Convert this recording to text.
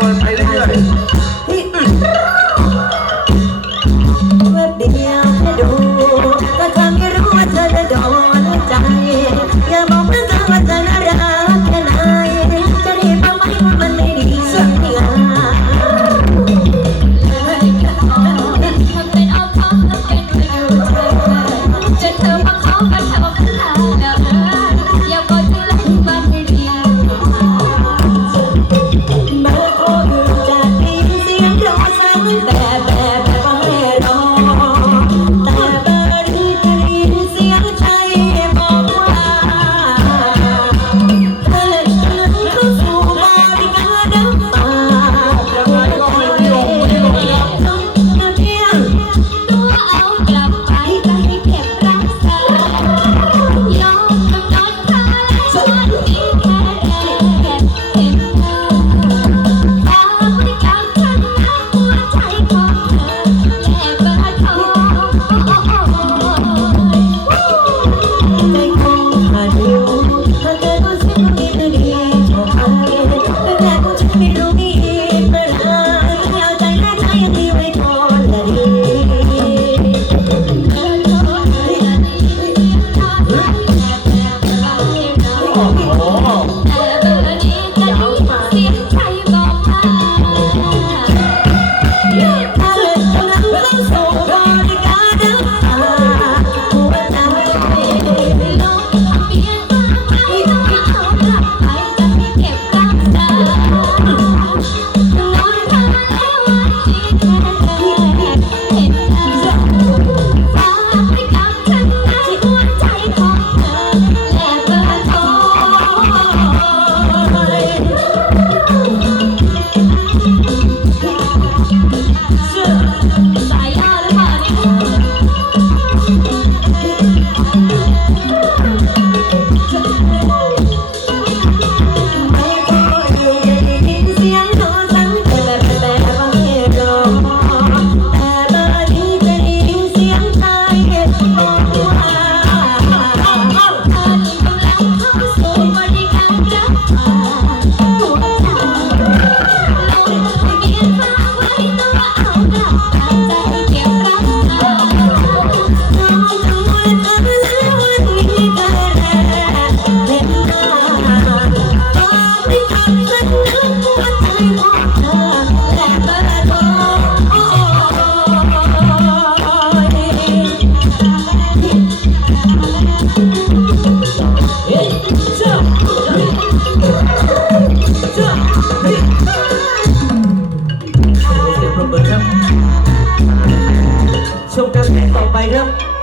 รันไปเรื่อย Yeah. เปิดครับชมกัต่อไปครับ